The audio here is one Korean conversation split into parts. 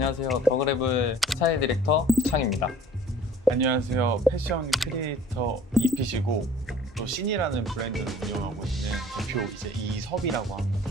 안녕하세요. 더그랩의 스타일 디렉터 창입니다. 안녕하세요. 패션 크리에이터 이피시고 또 신이라는 브랜드를 운영하고 있는 대표 이제 이섭이라고 합니다.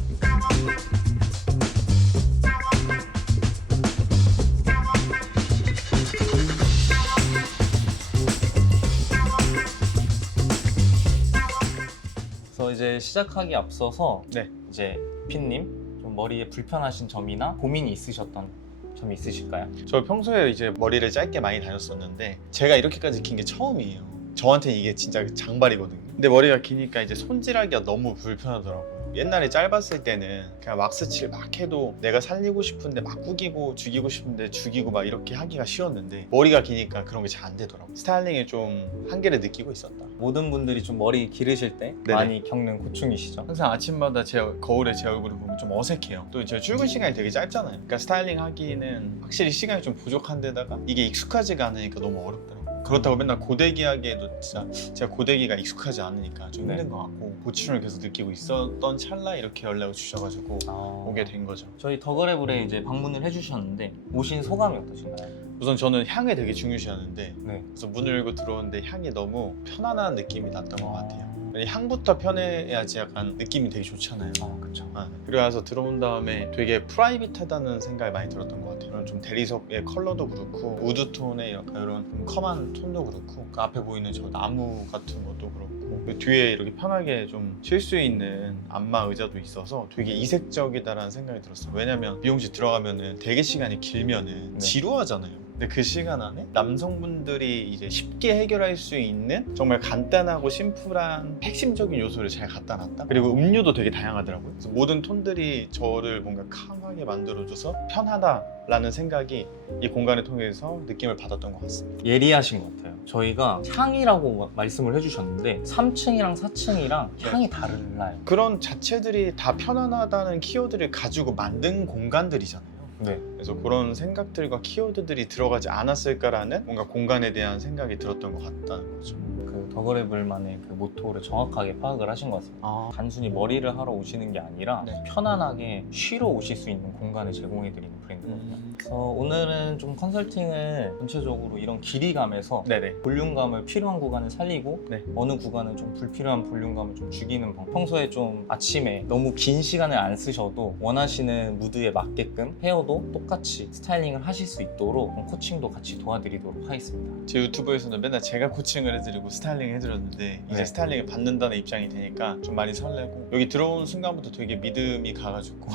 그래서 이제 시작하기 앞서서 네. 이제 핀님 좀 머리에 불편하신 점이나 고민이 있으셨던 점이 있으실까요? 저 평소에 이제 머리를 짧게 많이 다녔었는데 제가 이렇게까지 긴 게 처음이에요. 저한테는 이게 진짜 장발이거든요. 근데 머리가 기니까 이제 손질하기가 너무 불편하더라고요. 옛날에 짧았을 때는 그냥 왁스칠 막 해도 내가 살리고 싶은데 막 구기고 죽이고 싶은데 죽이고 막 이렇게 하기가 쉬웠는데 머리가 기니까 그런 게 잘 안 되더라고요. 스타일링에 좀 한계를 느끼고 있었다. 모든 분들이 좀 머리 기르실 때 네네. 많이 겪는 고충이시죠? 항상 아침마다 거울에 제 얼굴을 보면 좀 어색해요. 또 제 출근 시간이 되게 짧잖아요. 그러니까 스타일링 하기는 확실히 시간이 좀 부족한 데다가 이게 익숙하지가 않으니까 너무 어렵더라고요. 그렇다고 맨날 고데기 하기에도 진짜 제가 고데기가 익숙하지 않으니까 좀 힘든 것 같고 고충을 계속 느끼고 있었던 찰나 이렇게 연락을 주셔가지고 오게 된 거죠. 저희 더그랩에 이제 방문을 해주셨는데 오신 소감이 어떠신가요? 우선 저는 향을 되게 중요시하는데 네. 그래서 문을 열고 들어오는데 향이 너무 편안한 느낌이 났던 것 같아요. 향부터 편해야지 약간 느낌이 되게 좋잖아요. 그렇죠. 그래서 들어온 다음에 되게 프라이빗하다는 생각이 많이 들었던 것 같아요. 좀 대리석의 컬러도 그렇고 우드톤의 약간 이런 좀 컴한 톤도 그렇고 그 앞에 보이는 저 나무 같은 것도 그렇고 그 뒤에 이렇게 편하게 좀 쉴 수 있는 안마 의자도 있어서 되게 이색적이다라는 생각이 들었어요. 왜냐면 미용실 들어가면은 대기 시간이 길면은 지루하잖아요. 근데 그 시간 안에 남성분들이 이제 쉽게 해결할 수 있는 정말 간단하고 심플한 핵심적인 요소를 잘 갖다 놨다. 그리고 음료도 되게 다양하더라고요. 그래서 모든 톤들이 저를 뭔가 캄하게 만들어줘서 편하다라는 생각이 이 공간을 통해서 느낌을 받았던 것 같습니다. 예리하신 것 같아요. 저희가 향이라고 말씀을 해주셨는데 3층이랑 4층이랑 향이 달라요. 그런 자체들이 다 편안하다는 키워드를 가지고 만든 공간들이잖아요. 네. 그래서 그런 생각들과 키워드들이 들어가지 않았을까라는 뭔가 공간에 대한 생각이 들었던 것 같다는 거죠. 그 더그레블만의 그 모토를 정확하게 파악을 하신 것 같습니다. 단순히 머리를 하러 오시는 게 아니라 네. 편안하게 쉬러 오실 수 있는 공간을 제공해드리는 브랜드거든요. 그래서 오늘은 좀 컨설팅을 전체적으로 이런 길이감에서 네네. 볼륨감을 필요한 구간을 살리고 네. 어느 구간은 좀 불필요한 볼륨감을 좀 죽이는 방법. 평소에 좀 아침에 너무 긴 시간을 안 쓰셔도 원하시는 무드에 맞게끔 헤어도 똑같이 스타일링을 하실 수 있도록 코칭도 같이 도와드리도록 하겠습니다. 제 유튜브에서는 맨날 제가 코칭을 해드리고 스타일링 해드렸는데 네. 이제 스타일링을 받는다는 입장이 되니까 좀 많이 설레고 여기 들어온 순간부터 되게 믿음이 가가지고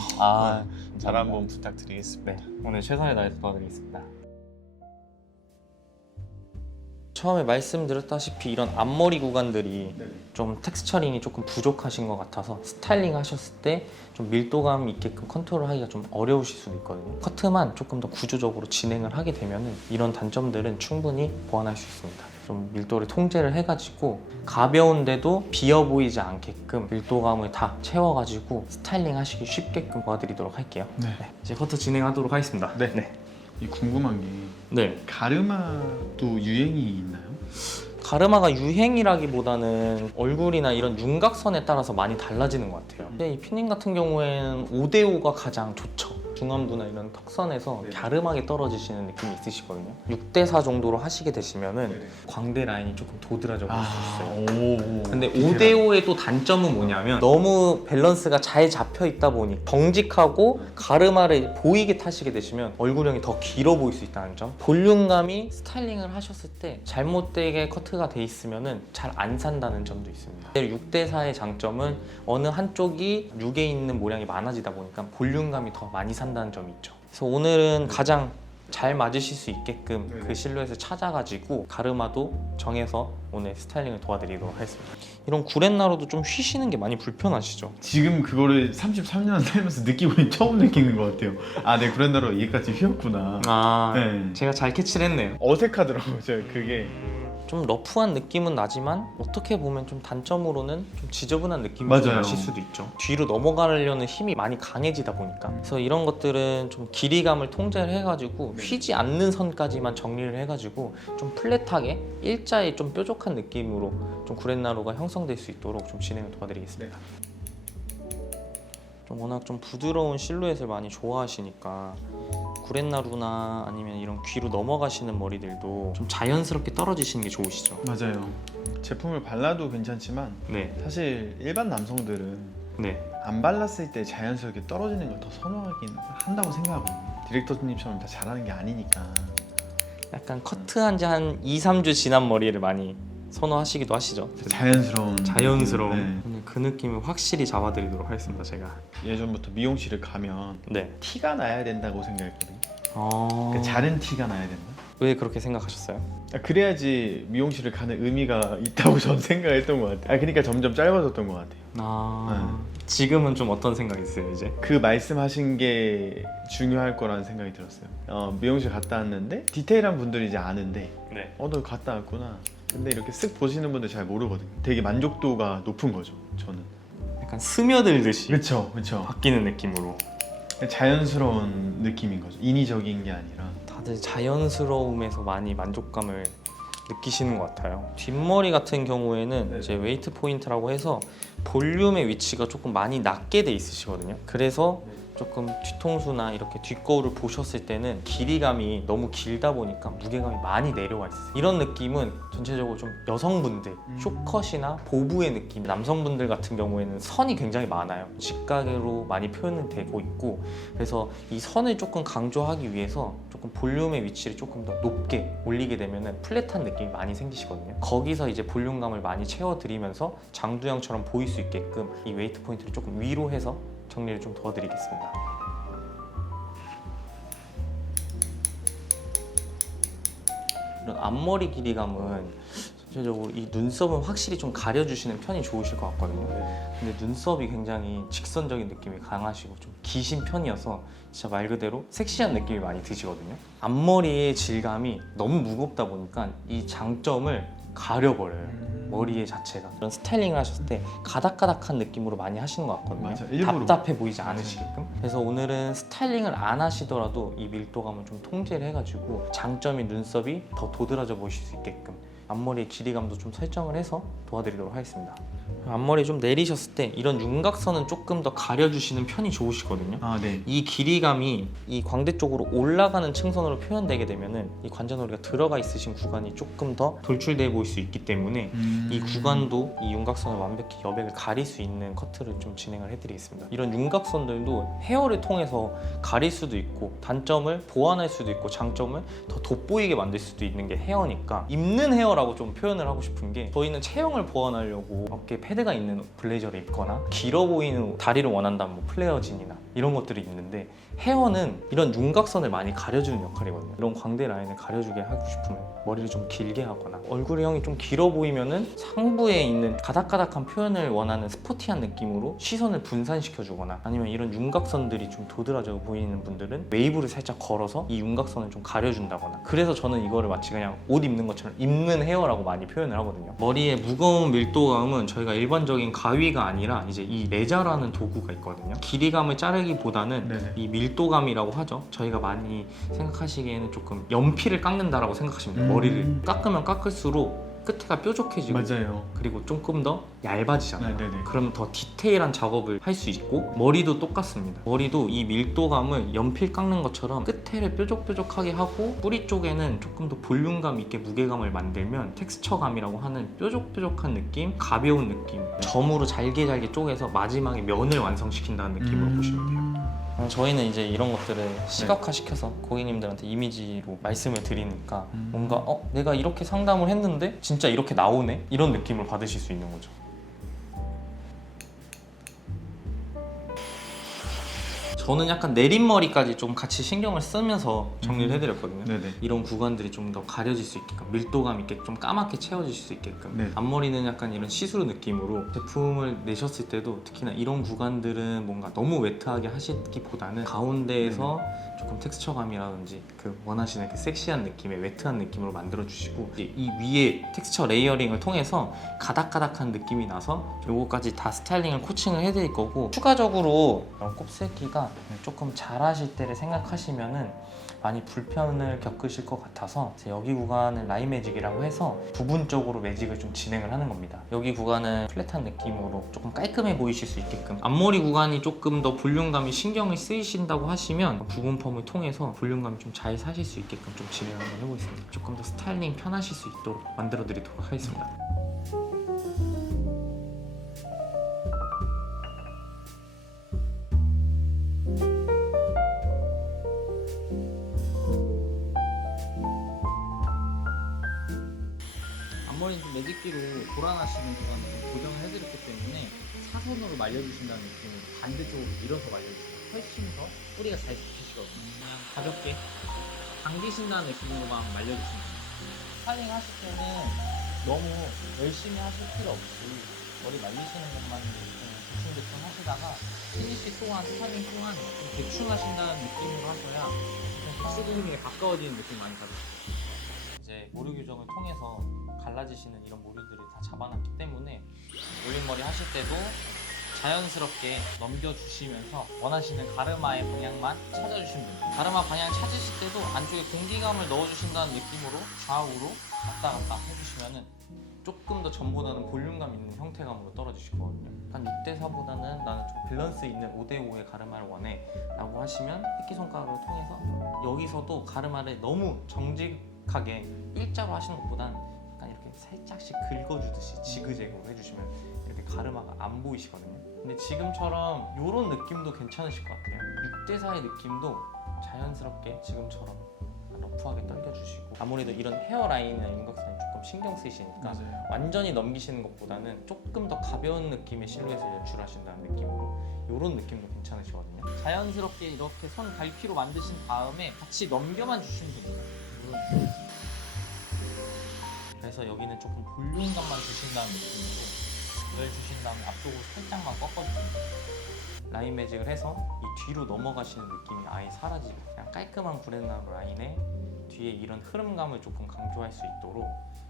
잘 한번 부탁드리겠습니다. 네, 오늘 최선을 다해서 도와드리겠습니다. 처음에 말씀드렸다시피 이런 앞머리 구간들이 좀 텍스처링이 조금 부족하신 것 같아서 스타일링 하셨을 때 좀 밀도감 있게끔 컨트롤 하기가 좀 어려우실 수도 있거든요. 커트만 조금 더 구조적으로 진행을 하게 되면 이런 단점들은 충분히 보완할 수 있습니다. 좀 밀도를 통제를 해가지고 가벼운데도 비어 보이지 않게끔 밀도감을 다 채워가지고 스타일링 하시기 쉽게끔 도와드리도록 할게요. 네. 이제 커트 진행하도록 하겠습니다. 네. 이 궁금한 게 네. 가르마도 유행이 있나요? 가르마가 유행이라기보다는 얼굴이나 이런 윤곽선에 따라서 많이 달라지는 것 같아요. 근데 이 피님 같은 경우에는 5대5가 가장 좋죠. 중안부나 이런 턱선에서 갸름하게 떨어지시는 느낌이 있으시거든요. 6대4 정도로 하시게 되시면은 광대 라인이 조금 도드라져 보일 수 있어요. 근데 5대5의 또 단점은 뭐냐면 너무 밸런스가 잘 잡혀 있다 보니 정직하고 가르마를 보이게 타시게 되시면 얼굴형이 더 길어 보일 수 있다는 점. 볼륨감이 스타일링을 하셨을 때 잘못되게 커트가 돼 있으면 잘 안 산다는 점도 있습니다. 6대4의 장점은 어느 한쪽이 6에 있는 모량이 많아지다 보니까 볼륨감이 더 많이 산다는 점이 있죠. 그래서 오늘은 가장 잘 맞으실 수 있게끔 그 실루엣을 찾아가지고 가르마도 정해서 오늘 스타일링을 도와드리도록 하겠습니다. 이런 구렛나루도 좀 휘시는 게 많이 불편하시죠? 지금 그거를 33년 살면서 느끼고 처음 느끼는 것 같아요. 네, 브랜드로 얘까지 휘었구나. 네. 제가 잘 캐치를 했네요. 어색하더라고요, 그게. 좀 러프한 느낌은 나지만 어떻게 보면 좀 단점으로는 좀 지저분한 느낌이 맞아요. 좀 나실 수도 있죠. 뒤로 넘어가려는 힘이 많이 강해지다 보니까. 그래서 이런 것들은 좀 길이감을 통제를 해가지고 휘지 않는 선까지만 정리를 해가지고 좀 플랫하게 일자의 좀 뾰족한 느낌으로 좀 구렛나루가 형성될 수 있도록 좀 진행을 도와드리겠습니다. 워낙 좀 부드러운 실루엣을 많이 좋아하시니까 구렛나루나 아니면 이런 귀로 넘어가시는 머리들도 좀 자연스럽게 떨어지시는 게 좋으시죠? 맞아요. 제품을 발라도 괜찮지만 네, 사실 일반 남성들은 네. 안 발랐을 때 자연스럽게 떨어지는 걸 더 선호하긴 한다고 생각하거든요. 디렉터님처럼 다 잘하는 게 아니니까. 약간 커트한 지 한 2, 3주 지난 머리를 많이 선호하시기도 하시죠? 자연스러운 자연스러운 네. 그 느낌을 확실히 잡아드리도록 하겠습니다, 제가. 예전부터 미용실을 가면 네. 티가 나야 된다고 생각했거든요. 어... 그러니까 자른 티가 나야 된다. 왜 그렇게 생각하셨어요? 그래야지 미용실을 가는 의미가 있다고 전 생각했던 것 같아요. 그러니까 점점 짧아졌던 것 같아요. 지금은 좀 어떤 생각이세요, 이제? 그 말씀하신 게 중요할 거라는 생각이 들었어요. 미용실 갔다 왔는데 디테일한 분들이 이제 아는데 네. 너 갔다 왔구나. 근데 이렇게 쓱 보시는 분들 잘 모르거든요. 되게 만족도가 높은 거죠, 저는. 약간 스며들듯이 그렇죠, 그렇죠. 바뀌는 느낌으로. 자연스러운 느낌인 거죠. 인위적인 게 아니라. 다들 자연스러움에서 많이 만족감을 느끼시는 것 같아요. 뒷머리 같은 경우에는 네. 이제 웨이트 포인트라고 해서 볼륨의 위치가 조금 많이 낮게 돼 있으시거든요. 그래서 조금 뒤통수나 이렇게 뒷거울을 보셨을 때는 길이감이 너무 길다 보니까 무게감이 많이 내려와 있어요. 이런 느낌은 전체적으로 좀 여성분들 쇼컷이나 보부의 느낌, 남성분들 같은 경우에는 선이 굉장히 많아요. 직각으로 많이 표현이 되고 있고, 그래서 이 선을 조금 강조하기 위해서 조금 볼륨의 위치를 조금 더 높게 올리게 되면 플랫한 느낌이 많이 생기시거든요. 거기서 이제 볼륨감을 많이 채워드리면서 장두영처럼 보일 수 있게끔 이 웨이트 포인트를 조금 위로 해서 정리를 좀 도와드리겠습니다. 이런 앞머리 길이감은 전체적으로 이 눈썹은 확실히 좀 가려주시는 편이 좋으실 것 같거든요. 근데 눈썹이 굉장히 직선적인 느낌이 강하시고 좀 기신 편이어서 진짜 말 그대로 섹시한 느낌이 많이 드시거든요. 앞머리의 질감이 너무 무겁다 보니까 이 장점을 가려버려요. 머리의 자체가. 이런 스타일링을 하셨을 때 가닥가닥한 느낌으로 많이 하시는 것 같거든요. 맞아, 일부러. 답답해 보이지 않으시게끔. 그래서 오늘은 스타일링을 안 하시더라도 이 밀도감을 좀 통제를 해가지고 장점인 눈썹이 더 도드라져 보이실 수 있게끔 앞머리의 길이감도 좀 설정을 해서 도와드리도록 하겠습니다. 앞머리 좀 내리셨을 때 이런 윤곽선은 조금 더 가려주시는 편이 좋으시거든요. 네. 이 길이감이 이 광대 쪽으로 올라가는 층선으로 표현되게 되면은 이 관자놀이가 들어가 있으신 구간이 조금 더 돌출돼 보일 수 있기 때문에 이 구간도 이 윤곽선을 완벽히 여백을 가릴 수 있는 커트를 좀 진행을 해드리겠습니다. 이런 윤곽선들도 헤어를 통해서 가릴 수도 있고 단점을 보완할 수도 있고 장점을 더 돋보이게 만들 수도 있는 게 헤어니까 입는 헤어라고 좀 표현을 하고 싶은 게 저희는 체형을 보완하려고 어깨에 패드가 있는 블레이저를 입거나 길어 보이는 다리를 원한다면 뭐 플레어진이나 이런 것들이 있는데 헤어는 이런 윤곽선을 많이 가려주는 역할이거든요. 이런 광대 라인을 가려주게 하고 싶으면 머리를 좀 길게 하거나 얼굴의 형이 좀 길어 보이면은 상부에 있는 가닥가닥한 표현을 원하는 스포티한 느낌으로 시선을 분산시켜주거나 아니면 이런 윤곽선들이 좀 도드라져 보이는 분들은 웨이브를 살짝 걸어서 이 윤곽선을 좀 가려준다거나 그래서 저는 이거를 마치 그냥 옷 입는 것처럼 입는 헤어라고 많이 표현을 하거든요. 머리의 무거운 밀도감은 저희가 일반적인 가위가 아니라 이제 이 레자라는 도구가 있거든요. 길이감을 자르기보다는 네네. 이 밀도감이라고 하죠. 저희가 많이 생각하시기에는 조금 연필을 깎는다라고 생각하시면 돼요. 머리를 깎으면 깎을수록 끝에가 뾰족해지고 맞아요. 그리고 조금 더 얇아지잖아요. 네네네. 그러면 더 디테일한 작업을 할 수 있고 머리도 똑같습니다. 머리도 이 밀도감을 연필 깎는 것처럼 끝에를 뾰족뾰족하게 하고 뿌리 쪽에는 조금 더 볼륨감 있게 무게감을 만들면 텍스처감이라고 하는 뾰족뾰족한 느낌, 가벼운 느낌 점으로 잘게 쪼개서 마지막에 면을 완성시킨다는 느낌으로 보시면 돼요. 저희는 이제 이런 것들을 시각화시켜서 고객님들한테 이미지로 말씀을 드리니까 뭔가 내가 이렇게 상담을 했는데 진짜 이렇게 나오네? 이런 느낌을 받으실 수 있는 거죠. 저는 약간 내린머리까지 좀 같이 신경을 쓰면서 정리를 해드렸거든요. 네네. 이런 구간들이 좀 더 가려질 수 있게끔 밀도감 있게 좀 까맣게 채워질 수 있게끔 네. 앞머리는 약간 이런 시스루 느낌으로 제품을 내셨을 때도 특히나 이런 구간들은 뭔가 너무 웨트하게 하시기보다는 가운데에서 조금 텍스처감이라든지 그 원하시는 그 섹시한 느낌의 웨트한 느낌으로 만들어 주시고 이제 이 위에 텍스처 레이어링을 통해서 가닥가닥한 느낌이 나서 요거까지 다 스타일링을 코칭을 해드릴 거고, 추가적으로 곱슬기가 조금 자라실 때를 생각하시면은 많이 불편을 겪으실 것 같아서 이제 여기 구간은 라인 매직이라고 해서 부분적으로 매직을 좀 진행을 하는 겁니다. 여기 구간은 플랫한 느낌으로 조금 깔끔해 보이실 수 있게끔, 앞머리 구간이 조금 더 볼륨감이 신경을 쓰이신다고 하시면 부분 펌을 통해서 볼륨감이 좀 잘 사실 수 있게끔 좀 진행을 한번 해보겠습니다. 조금 더 스타일링 편하실 수 있도록 만들어 드리도록 하겠습니다. 앞머리 매직기로 돌아나시는 구간을 좀 고정을 해드렸기 때문에 사선으로 말려주신다는 느낌으로 반대쪽으로 밀어서 말려주세요. 훨씬 더 뿌리가 잘 잡히시거든요. 가볍게 당기신다는 느낌으로만 말려주시면 돼요. 스타일링 하실 때는 너무 열심히 하실 필요 없이 머리 말리시는 것만 대충 하시다가 피니시 또한 스타일링 또한 좀 대충 하신다는 느낌으로 하셔야 좀 복수그림에 가까워지는 느낌이 많이 받으세요. 이제 모류 교정을 통해서 갈라지시는 이런 모류들을 다 잡아놨기 때문에 올림머리 하실 때도 자연스럽게 넘겨주시면서 원하시는 가르마의 방향만 찾아주시면 됩니다. 가르마 방향 찾으실 때도 안쪽에 공기감을 넣어주신다는 느낌으로 좌우로 왔다 갔다 해주시면은 조금 더 전보다는 볼륨감 있는 형태감으로 떨어지실 거거든요. 한 6대4보다는 나는 좀 밸런스 있는 5대5의 가르마를 원해 라고 하시면 새끼손가락을 통해서 여기서도 가르마를 너무 정직하게 일자로 하시는 것보단 약간 이렇게 살짝씩 긁어주듯이 지그재그로 해주시면 이렇게 가르마가 안 보이시거든요. 근데 지금처럼 이런 느낌도 괜찮으실 것 같아요. 6대4의 느낌도 자연스럽게 지금처럼 러프하게 당겨주시고, 아무래도 이런 헤어라인이나 윤곽선이 조금 신경 쓰이시니까 맞아요. 완전히 넘기시는 것보다는 조금 더 가벼운 느낌의 실루엣을 연출하신다는 느낌으로 이런 느낌도 괜찮으시거든요. 자연스럽게 이렇게 선 갈피로 만드신 다음에 같이 넘겨만 주시면 됩니다. 그래서 여기는 조금 볼륨감만 주신다는 느낌으로 열 주신 다음에 앞쪽으로 살짝만 꺾어주세요. 라인 매직을 해서 이 뒤로 넘어가시는 느낌이 아예 사라지고 그냥 깔끔한 브랜나루 라인에 뒤에 이런 흐름감을 조금 강조할 수 있도록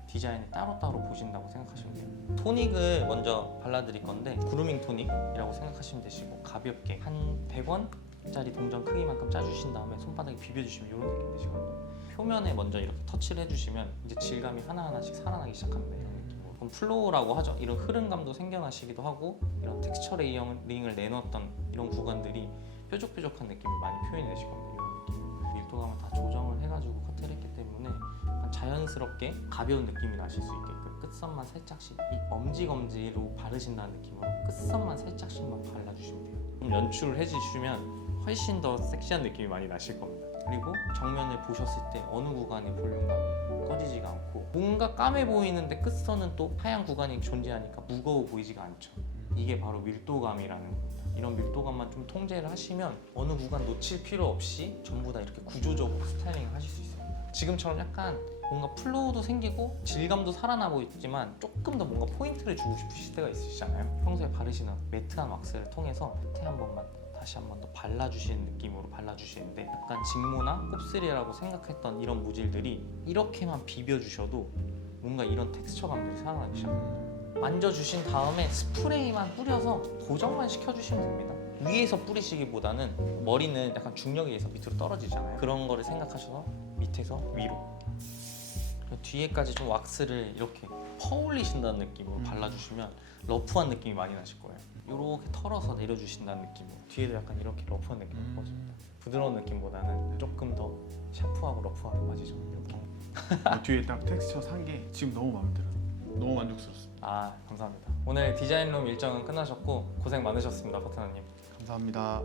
디자인을 따로따로 보신다고 생각하시면 돼요. 토닉을 먼저 발라드릴 건데 그루밍 토닉이라고 생각하시면 되시고, 가볍게 한 100원짜리 동전 크기만큼 짜주신 다음에 손바닥에 비벼주시면 이런 느낌 되시거든요. 표면에 먼저 이렇게 터치를 해주시면 이제 질감이 하나하나씩 살아나기 시작합니다. 이런 느낌으로. 그럼 플로우라고 하죠. 이런 흐름감도 생겨나시기도 하고, 이런 텍스처 레이어링을 내놓았던 이런 구간들이 뾰족뾰족한 느낌이 많이 표현이 되실 겁니다. 이런 느낌. 밀도감을 다 조정을 해가지고 커트를 했기 때문에 약간 자연스럽게 가벼운 느낌이 나실 수 있게끔 끝선만 살짝씩 이 엄지검지로 바르신다는 느낌으로 끝선만 살짝씩만 발라주시면 돼요. 좀 연출을 해주시면 훨씬 더 섹시한 느낌이 많이 나실 겁니다. 그리고 정면을 보셨을 때 어느 구간의 볼륨감이 꺼지지가 않고, 뭔가 까매 보이는데 끝선은 또 하얀 구간이 존재하니까 무거워 보이지가 않죠. 이게 바로 밀도감이라는 겁니다. 이런 밀도감만 좀 통제를 하시면 어느 구간 놓칠 필요 없이 전부 다 이렇게 구조적으로 스타일링을 하실 수 있습니다. 지금처럼 약간 뭔가 플로우도 생기고 질감도 살아나고 있지만 조금 더 뭔가 포인트를 주고 싶으실 때가 있으시잖아요. 평소에 바르시는 매트한 왁스를 통해서 끝에 한 번만 다시 한 번 더 발라주시는 느낌으로 발라주시는데, 약간 직모나 곱슬이라고 생각했던 이런 무질들이 이렇게만 비벼주셔도 뭔가 이런 텍스처감들이 살아나기 시작합니다. 만져주신 다음에 스프레이만 뿌려서 고정만 시켜주시면 됩니다. 위에서 뿌리시기보다는 머리는 약간 중력에 의해서 밑으로 떨어지잖아요. 그런 거를 생각하셔서 밑에서 위로, 뒤에까지 좀 왁스를 이렇게 퍼올리신다는 느낌으로 발라주시면 러프한 느낌이 많이 나실 거예요. 이렇게 털어서 내려주신다는 느낌으로 뒤에도 약간 이렇게 러프한 느낌이 퍼집니다. 부드러운 느낌보다는 조금 더 샤프하고 러프하게 빠지죠. 이렇게. 뒤에 딱 텍스처 산 게 지금 너무 마음에 들어요. 너무 만족스럽습니다. 아, 감사합니다. 오늘 디자인룸 일정은 끝나셨고 고생 많으셨습니다, 파트너님. 감사합니다.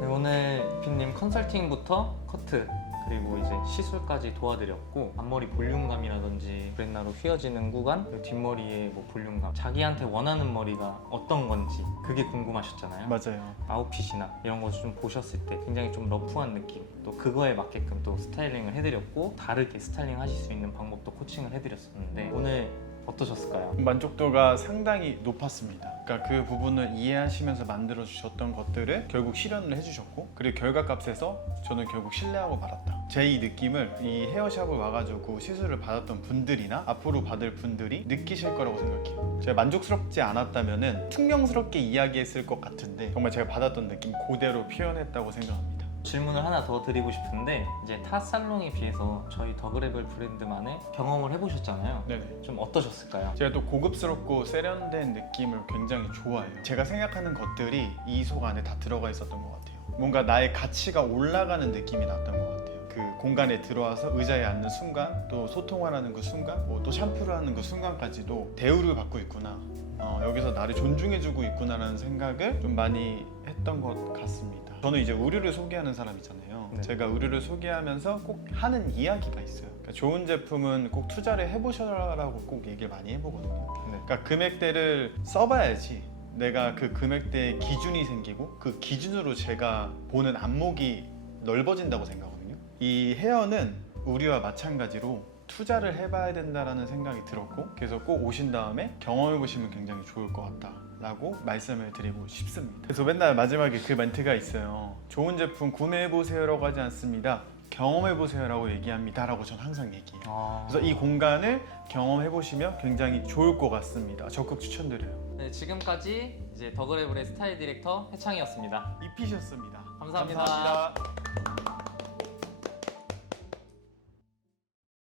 네, 오늘 빈님 컨설팅부터 커트 그리고 이제 시술까지 도와드렸고, 앞머리 볼륨감이라든지 브랜나루 휘어지는 구간, 그리고 뒷머리의 뭐 볼륨감, 자기한테 원하는 머리가 어떤 건지 그게 궁금하셨잖아요. 맞아요. 아웃핏이나 이런 거 좀 보셨을 때 굉장히 좀 러프한 느낌, 또 그거에 맞게끔 또 스타일링을 해드렸고, 다르게 스타일링 하실 수 있는 방법도 코칭을 해드렸었는데, 오늘 어떠셨을까요? 만족도가 상당히 높았습니다. 그러니까 그 부분을 이해하시면서 만들어 주셨던 것들을 결국 실현을 해주셨고, 그리고 결과값에서 저는 결국 신뢰하고 말았다. 제 이 느낌을 이 헤어샵을 와가지고 시술을 받았던 분들이나 앞으로 받을 분들이 느끼실 거라고 생각해요. 제가 만족스럽지 않았다면은 퉁명스럽게 이야기했을 것 같은데 정말 제가 받았던 느낌 그대로 표현했다고 생각합니다. 질문을 하나 더 드리고 싶은데 이제 타 살롱에 비해서 저희 더그레벨 브랜드만의 경험을 해보셨잖아요. 네네. 좀 어떠셨을까요? 제가 또 고급스럽고 세련된 느낌을 굉장히 좋아해요. 제가 생각하는 것들이 이 속 안에 다 들어가 있었던 것 같아요. 뭔가 나의 가치가 올라가는 느낌이 났던 것 같아요. 그 공간에 들어와서 의자에 앉는 순간, 또 소통을 하는 그 순간, 뭐 또 샴푸를 하는 그 순간까지도 대우를 받고 있구나, 여기서 나를 존중해주고 있구나라는 생각을 좀 많이 했던 것 같습니다. 저는 이제 의류를 소개하는 사람이잖아요. 네. 제가 의류를 소개하면서 꼭 하는 이야기가 있어요. 그러니까 좋은 제품은 꼭 투자를 해보셔라라고 꼭 얘기를 많이 해보거든요. 네. 그러니까 금액대를 써봐야지 내가 그 금액대의 기준이 생기고 그 기준으로 제가 보는 안목이 넓어진다고 생각하거든요. 이 헤어는 우리와 마찬가지로 투자를 해봐야 된다라는 생각이 들었고, 그래서 꼭 오신 다음에 경험해보시면 굉장히 좋을 것 같다 라고 말씀을 드리고 싶습니다. 그래서 맨날 마지막에 그 멘트가 있어요. 좋은 제품 구매해보세요라고 하지 않습니다. 경험해보세요 라고 얘기합니다 라고 저는 항상 얘기해요. 그래서 이 공간을 경험해보시면 굉장히 좋을 것 같습니다. 적극 추천드려요. 네, 지금까지 이제 더그레벨의 스타일 디렉터 해창이었습니다. 이피셨습니다. 감사합니다. 감사합니다.